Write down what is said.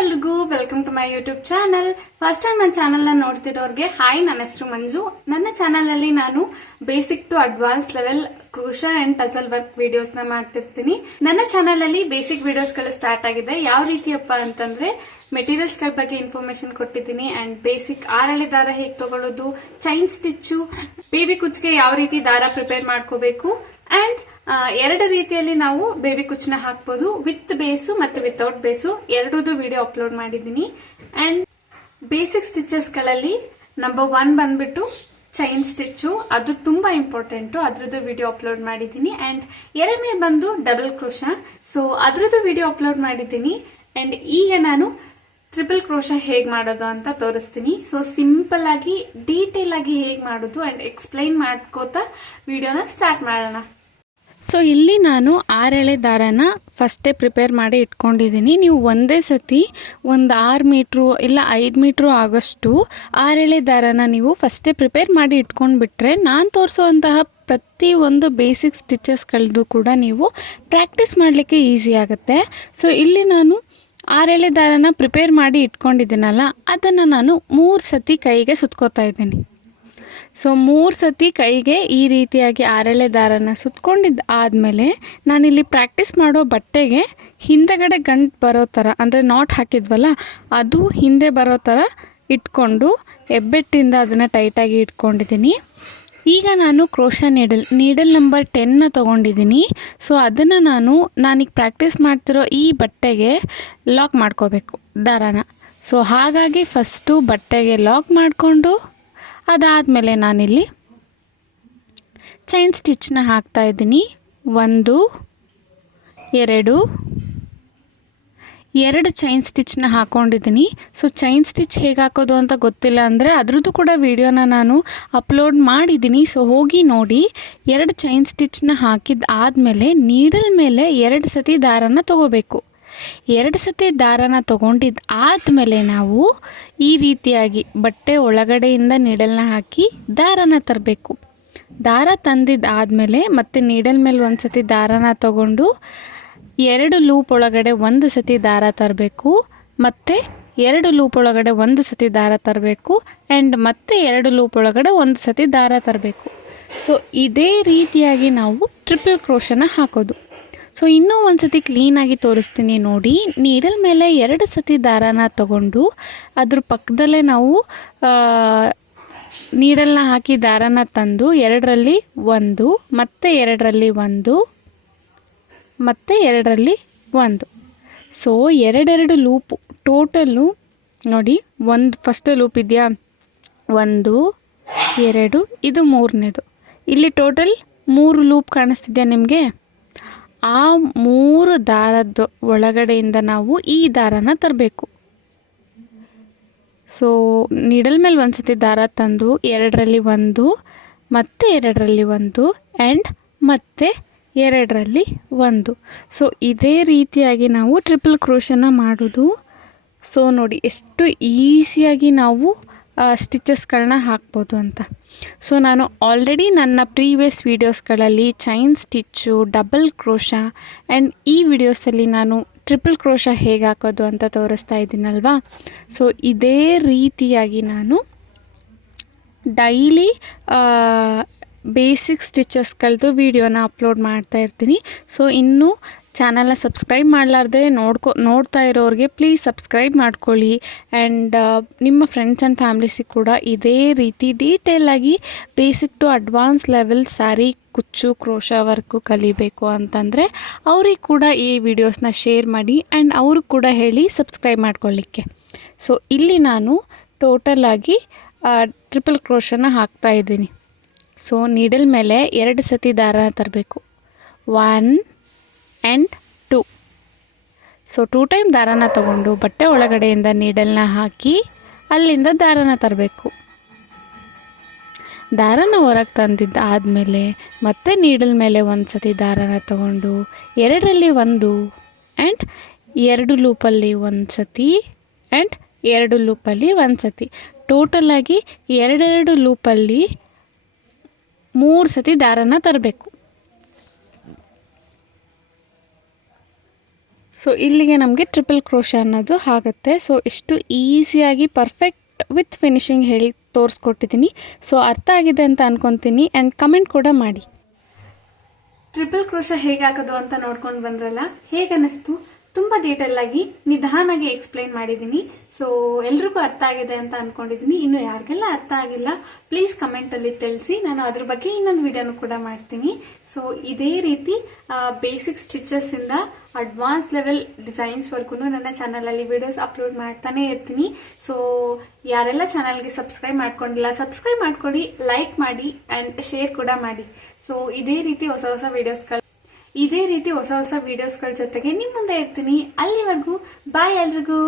ಎಲ್ರಿಗೂ welcome to my YouTube channel. First time ನನ್ನ channel ನ ನೋಡ್ತಿರೋರ್ಗೆ ಹಾಯ್, ನನ್ನ ಹೆಸರು ಮಂಜು. ನನ್ನ ಚಾನಲ್ ಅಲ್ಲಿ ನಾನು basic to advance level crochet and tassel work videos ನ ಮಾಡ್ತಿರ್ತೀನಿ. ನನ್ನ ಚಾನಲ್ ಅಲ್ಲಿ ಬೇಸಿಕ್ ವಿಡಿಯೋಸ್ ಗಳು ಸ್ಟಾರ್ಟ್ ಆಗಿದೆ. ಯಾವ ರೀತಿಯಪ್ಪ ಅಂತಂದ್ರೆ ಮೆಟೀರಿಯಲ್ಸ್ ಗಳ ಬಗ್ಗೆ ಇನ್ಫಾರ್ಮೇಶನ್ ಕೊಟ್ಟಿದ್ದೀನಿ ಅಂಡ್ ಬೇಸಿಕ್ ಆರಳೆ ದಾರ ಹೇಗೆ ತಗೊಳ್ಳೋದು, ಚೈನ್ ಸ್ಟಿಚ್ಚು, ಬೇಬಿ ಕುಚ್ಗೆ ಯಾವ ರೀತಿ ದಾರ ಪ್ರಿಪೇರ್ ಮಾಡ್ಕೋಬೇಕು ಅಂಡ್ ಎರಡು ರೀತಿಯಲ್ಲಿ ನಾವು ಬೇಬಿ ಕುಚ್ಚನ ಹಾಕ್ಬೋದು, ವಿತ್ ಬೇಸು ಮತ್ತು ವಿತೌಟ್ ಬೇಸು ಎರಡೂದು ವಿಡಿಯೋ ಅಪ್ಲೋಡ್ ಮಾಡಿದ್ದೀನಿ. ಅಂಡ್ ಬೇಸಿಕ್ ಸ್ಟಿಚಸ್ ಗಳಲ್ಲಿ ನಂಬರ್ 1 ಬಂದ್ಬಿಟ್ಟು ಚೈನ್ ಸ್ಟಿಚ್ಚು, ಅದು ತುಂಬಾ ಇಂಪಾರ್ಟೆಂಟ್, ಅದ್ರದ್ದು ವಿಡಿಯೋ ಅಪ್ಲೋಡ್ ಮಾಡಿದ್ದೀನಿ. ಅಂಡ್ ಎರಡನೇ ಬಂದು ಡಬಲ್ ಕ್ರೋಶಾ, ಸೊ ಅದ್ರದ್ದು ವಿಡಿಯೋ ಅಪ್ಲೋಡ್ ಮಾಡಿದ್ದೀನಿ. ಅಂಡ್ ಈಗ ನಾನು ಟ್ರಿಪಲ್ ಕ್ರೋಶಾ ಹೇಗ್ ಮಾಡೋದು ಅಂತ ತೋರಿಸ್ತೀನಿ. ಸೊ ಸಿಂಪಲ್ ಆಗಿ ಡೀಟೇಲ್ ಆಗಿ ಹೇಗ್ ಮಾಡೋದು ಅಂಡ್ ಎಕ್ಸ್ಪ್ಲೈನ್ ಮಾಡ್ಕೋತಾ ವಿಡಿಯೋನ ಸ್ಟಾರ್ಟ್ ಮಾಡೋಣ. ಸೊ ಇಲ್ಲಿ ನಾನು 6 ಎಳೆ ದಾರನ ಫಸ್ಟೇ ಪ್ರಿಪೇರ್ ಮಾಡಿ ಇಟ್ಕೊಂಡಿದ್ದೀನಿ. ನೀವು ಒಂದೇ ಸತಿ ಒಂದು 6 ಮೀಟ್ರು ಇಲ್ಲ 5 ಮೀಟ್ರು ಆಗೋಷ್ಟು 6 ಎಳೆ ದಾರನ ನೀವು ಫಸ್ಟೇ ಪ್ರಿಪೇರ್ ಮಾಡಿ ಇಟ್ಕೊಂಡ್ಬಿಟ್ರೆ ನಾನು ತೋರಿಸುವಂತಹ ಪ್ರತಿಯೊಂದು ಬೇಸಿಕ್ ಸ್ಟಿಚಸ್ಗಳದ್ದು ಕೂಡ ನೀವು ಪ್ರಾಕ್ಟೀಸ್ ಮಾಡಲಿಕ್ಕೆ ಈಸಿ ಆಗುತ್ತೆ. ಸೊ ಇಲ್ಲಿ ನಾನು 6 ಎಳೆ ದಾರನ ಪ್ರಿಪೇರ್ ಮಾಡಿ ಇಟ್ಕೊಂಡಿದ್ದೀನಲ್ಲ, ಅದನ್ನು ನಾನು 3 ಸತಿ ಕೈಗೆ ಸುತ್ಕೋತಾ ಇದ್ದೀನಿ. ಸೊ 3 ಸತಿ ಕೈಗೆ ಈ ರೀತಿಯಾಗಿ 6 ಎಳೆ ದಾರನ ಸುತ್ಕೊಂಡಿದ್ದು ಆದಮೇಲೆ ನಾನಿಲ್ಲಿ ಪ್ರಾಕ್ಟೀಸ್ ಮಾಡೋ ಬಟ್ಟೆಗೆ ಹಿಂದೆಗಡೆ ಗಂಟು ಬರೋ ಥರ, ಅಂದರೆ ನಾಟ್ ಹಾಕಿದ್ವಲ್ಲ ಅದು ಹಿಂದೆ ಬರೋ ಥರ ಇಟ್ಕೊಂಡು ಹೆಬ್ಬೆಟ್ಟಿಂದ ಅದನ್ನು ಟೈಟಾಗಿ ಇಟ್ಕೊಂಡಿದ್ದೀನಿ. ಈಗ ನಾನು ಕ್ರೋಶಾ ನೀಡಲ್ ನಂಬರ್ 10ನ ತೊಗೊಂಡಿದ್ದೀನಿ. ಸೊ ಅದನ್ನು ನಾನೀಗ ಪ್ರಾಕ್ಟೀಸ್ ಮಾಡ್ತಿರೋ ಈ ಬಟ್ಟೆಗೆ ಲಾಕ್ ಮಾಡ್ಕೋಬೇಕು ದಾರನ. ಸೊ ಹಾಗಾಗಿ ಫಸ್ಟು ಬಟ್ಟೆಗೆ ಲಾಕ್ ಮಾಡಿಕೊಂಡು ಅದಾದಮೇಲೆ ನಾನಿಲ್ಲಿ ಚೈನ್ ಸ್ಟಿಚ್ನ ಹಾಕ್ತಾ ಇದ್ದೀನಿ. 1 2 ಚೈನ್ ಸ್ಟಿಚ್ನ ಹಾಕ್ಕೊಂಡಿದ್ದೀನಿ. ಸೊ ಚೈನ್ ಸ್ಟಿಚ್ ಹೇಗೆ ಹಾಕೋದು ಅಂತ ಗೊತ್ತಿಲ್ಲ ಅಂದರೆ ಅದ್ರದ್ದು ಕೂಡ ವಿಡಿಯೋನ ನಾನು ಅಪ್ಲೋಡ್ ಮಾಡಿದ್ದೀನಿ. ಸೊ ಹೋಗಿ ನೋಡಿ. 2 ಚೈನ್ ಸ್ಟಿಚ್ನ ಹಾಕಿದ ಆದಮೇಲೆ ನೀಡಲ್ ಮೇಲೆ 2 ಸತಿ ದಾರನ ತೊಗೋಬೇಕು. 2 ಸತಿ ದಾರನ ತೊಗೊಂಡಿದ್ದು ಆದಮೇಲೆ ನಾವು ಈ ರೀತಿಯಾಗಿ ಬಟ್ಟೆ ಒಳಗಡೆಯಿಂದ ನೀಡಲ್ನ ಹಾಕಿ ದಾರನ ತರಬೇಕು. ದಾರ ತಂದಿದ್ದು ಆದಮೇಲೆ ಮತ್ತೆ ನೀಡಲ್ ಮೇಲೆ 1 ಸತಿ ದಾರನ ತೊಗೊಂಡು 2 ಲೂಪ್ ಒಳಗಡೆ 1 ಸತಿ ದಾರ ತರಬೇಕು, ಮತ್ತು 2 ಲೂಪ್ ಒಳಗಡೆ 1 ಸತಿ ದಾರ ತರಬೇಕು ಆ್ಯಂಡ್ ಮತ್ತೆ 2 ಲೂಪ್ ಒಳಗಡೆ 1 ಸತಿ ದಾರ ತರಬೇಕು. ಸೊ ಇದೇ ರೀತಿಯಾಗಿ ನಾವು ಟ್ರಿಪಲ್ ಕ್ರೋಶನ ಹಾಕೋದು. ಸೊ ಇನ್ನೂ ಒಂದು ಸತಿ ಕ್ಲೀನಾಗಿ ತೋರಿಸ್ತೀನಿ ನೋಡಿ. ನೀಡಲ್ ಮೇಲೆ 2 ಸತಿ ದಾರನ ತಗೊಂಡು ಅದ್ರ ಪಕ್ಕದಲ್ಲೇ ನಾವು ನೀಡಲ್ನ ಹಾಕಿ ದಾರನ ತಂದು 2ರಲ್ಲಿ 1 ಮತ್ತು 2ರಲ್ಲಿ 1 ಮತ್ತು 2ರಲ್ಲಿ 1. ಸೊ 2 ಲೂಪು ಟೋಟಲ್ಲು ನೋಡಿ. ಫಸ್ಟ್ ಲೂಪ್ ಇದೆಯಾ, 1 2, ಇದು 3ನೇದು. ಇಲ್ಲಿ ಟೋಟಲ್ 3 ಲೂಪ್ ಕಾಣಿಸ್ತಿದೆಯಾ ನಿಮಗೆ? ಆ 3 ದಾರದ ಒಳಗಡೆಯಿಂದ ನಾವು ಈ ದಾರನ ತರಬೇಕು. ಸೊ ನೀಡಲ್ ಮೇಲೆ 1 ಸತಿ ದಾರ ತಂದು 2ರಲ್ಲಿ 1 ಮತ್ತು 2ರಲ್ಲಿ 1 ಆ್ಯಂಡ್ ಮತ್ತೆ 2ರಲ್ಲಿ 1. ಸೊ ಇದೇ ರೀತಿಯಾಗಿ ನಾವು ಟ್ರಿಪಲ್ ಕ್ರೋಶನ ಮಾಡೋದು. ಸೊ ನೋಡಿ ಎಷ್ಟು ಈಸಿಯಾಗಿ ನಾವು ಸ್ಟಿಚಸ್ಗಳನ್ನ ಹಾಕ್ಬೋದು ಅಂತ. ಸೊ ನಾನು ಆಲ್ರೆಡಿ ನನ್ನ ಪ್ರೀವಿಯಸ್ ವೀಡಿಯೋಸ್ಗಳಲ್ಲಿ chain stitch, double crochet and ಈ ವಿಡಿಯೋಸಲ್ಲಿ ನಾನು ಟ್ರಿಪಲ್ ಕ್ರೋಶಾ ಹೇಗೆ ಹಾಕೋದು ಅಂತ ತೋರಿಸ್ತಾ ಇದ್ದೀನಲ್ವಾ. ಸೊ ಇದೇ ರೀತಿಯಾಗಿ ನಾನು ಡೈಲಿ ಬೇಸಿಕ್ ಸ್ಟಿಚಸ್ಗಳದ್ದು ವೀಡಿಯೋನ ಅಪ್ಲೋಡ್ ಮಾಡ್ತಾ ಇರ್ತೀನಿ. ಸೊ ಇನ್ನೂ ಚಾನಲ್ನ ಸಬ್ಸ್ಕ್ರೈಬ್ ಮಾಡಲಾರ್ದೆ ನೋಡ್ತಾ ಇರೋರಿಗೆ ಪ್ಲೀಸ್ ಸಬ್ಸ್ಕ್ರೈಬ್ ಮಾಡ್ಕೊಳ್ಳಿ. ಆ್ಯಂಡ್ ನಿಮ್ಮ ಫ್ರೆಂಡ್ಸ್ ಆ್ಯಂಡ್ ಫ್ಯಾಮ್ಲೀಸಿಗೆ ಕೂಡ ಇದೇ ರೀತಿ ಡೀಟೇಲಾಗಿ basic to advance level sari ಕುಚ್ಚು ಕ್ರೋಶಾ ವರ್ಕು ಕಲಿಬೇಕು ಅಂತಂದರೆ ಅವ್ರಿಗೆ ಕೂಡ ಈ ವಿಡಿಯೋಸ್ನ ಶೇರ್ ಮಾಡಿ ಆ್ಯಂಡ್ ಅವರು ಕೂಡ ಹೇಳಿ ಸಬ್ಸ್ಕ್ರೈಬ್ ಮಾಡ್ಕೊಳ್ಳಿಕ್ಕೆ. ಸೊ ಇಲ್ಲಿ ನಾನು ಟೋಟಲಾಗಿ ಟ್ರಿಪಲ್ ಕ್ರೋಶನ ಹಾಕ್ತಾ ಇದ್ದೀನಿ. ಸೊ ನೀಡಲ್ ಮೇಲೆ 2 ಸತಿ ದಾರನ ತರಬೇಕು, 1 ಆ್ಯಂಡ್ 2. ಸೊ 2 ಟೈಮ್ ದಾರನ ತಗೊಂಡು ಬಟ್ಟೆ ಒಳಗಡೆಯಿಂದ ನೀಡಲ್ನ ಹಾಕಿ ಅಲ್ಲಿಂದ ದಾರನ ತರಬೇಕು. ದಾರನ ಹೊರಗೆ ತಂದಿದ್ದು ಆದಮೇಲೆ ಮತ್ತೆ ನೀಡಲ್ ಮೇಲೆ 1 ಸತಿ ದಾರನ ತಗೊಂಡು 2ರಲ್ಲಿ 1 ಆ್ಯಂಡ್ 2 ಲೂಪಲ್ಲಿ 1 ಸತಿ ಆ್ಯಂಡ್ 2 ಲೂಪಲ್ಲಿ 1 ಸತಿ, ಟೋಟಲಾಗಿ 2 ಲೂಪಲ್ಲಿ 3 ಸತಿ ದಾರನ ತರಬೇಕು. ಸೊ ಇಲ್ಲಿಗೆ ನಮಗೆ ಟ್ರಿಪಲ್ ಕ್ರೋಶ ಅನ್ನೋದು ಆಗುತ್ತೆ. ಸೊ ಎಷ್ಟು ಈಸಿಯಾಗಿ ಪರ್ಫೆಕ್ಟ್ ವಿತ್ ಫಿನಿಶಿಂಗ್ ಹೇಳಿ ತೋರಿಸ್ಕೊಟ್ಟಿದ್ದೀನಿ. ಸೊ ಅರ್ಥ ಆಗಿದೆ ಅಂತ ಅನ್ಕೊತೀನಿ ಆ್ಯಂಡ್ ಕಮೆಂಟ್ ಕೂಡ ಮಾಡಿ. ಟ್ರಿಪಲ್ ಕ್ರೋಶ ಹೇಗೆ ಹಾಕೋದು ಅಂತ ನೋಡ್ಕೊಂಡು ಬಂದ್ರಲ್ಲ, ಹೇಗೆ ಅನ್ನಿಸ್ತು? ತುಂಬ ಡೀಟೇಲ್ ಆಗಿ ನಿಧಾನಾಗಿ ಎಕ್ಸ್ಪ್ಲೈನ್ ಮಾಡಿದ್ದೀನಿ. ಸೊ ಎಲ್ರಿಗೂ ಅರ್ಥ ಆಗಿದೆ ಅಂತ ಅನ್ಕೊಂಡಿದ್ದೀನಿ. ಇನ್ನು ಯಾರಿಗೆಲ್ಲ ಅರ್ಥ ಆಗಿಲ್ಲ ಪ್ಲೀಸ್ ಕಮೆಂಟಲ್ಲಿ ತಿಳಿಸಿ, ನಾನು ಅದ್ರ ಬಗ್ಗೆ ಇನ್ನೊಂದು ವಿಡಿಯೋನು ಕೂಡ ಮಾಡ್ತೀನಿ. ಸೊ ಇದೇ ರೀತಿ ಬೇಸಿಕ್ ಸ್ಟಿಚಸ್ ಇಂದ ಅಡ್ವಾನ್ಸ್ ಲೆವೆಲ್ ಡಿಸೈನ್ಸ್ವರೆಗೂ ನನ್ನ ಚಾನಲಲ್ಲಿ ವಿಡಿಯೋಸ್ ಅಪ್ಲೋಡ್ ಮಾಡ್ತಾನೆ ಇರ್ತೀನಿ. ಸೊ ಯಾರೆಲ್ಲ ಚಾನಲ್ಗೆ ಸಬ್ಸ್ಕ್ರೈಬ್ ಮಾಡ್ಕೊಂಡಿಲ್ಲ ಸಬ್ಸ್ಕ್ರೈಬ್ ಮಾಡ್ಕೊಳ್ಳಿ, ಲೈಕ್ ಮಾಡಿ ಆ್ಯಂಡ್ ಶೇರ್ ಕೂಡ ಮಾಡಿ. ಸೊ ಇದೇ ರೀತಿ ಹೊಸ ಹೊಸ ವಿಡಿಯೋಸ್ಗಳ ಜೊತೆಗೆ ನಿಮ್ಮ ಮುಂದೆ ಇರ್ತೀನಿ. ಅಲ್ಲಿವರೆಗೂ ಬಾಯ್ ಎಲ್ರಿಗೂ.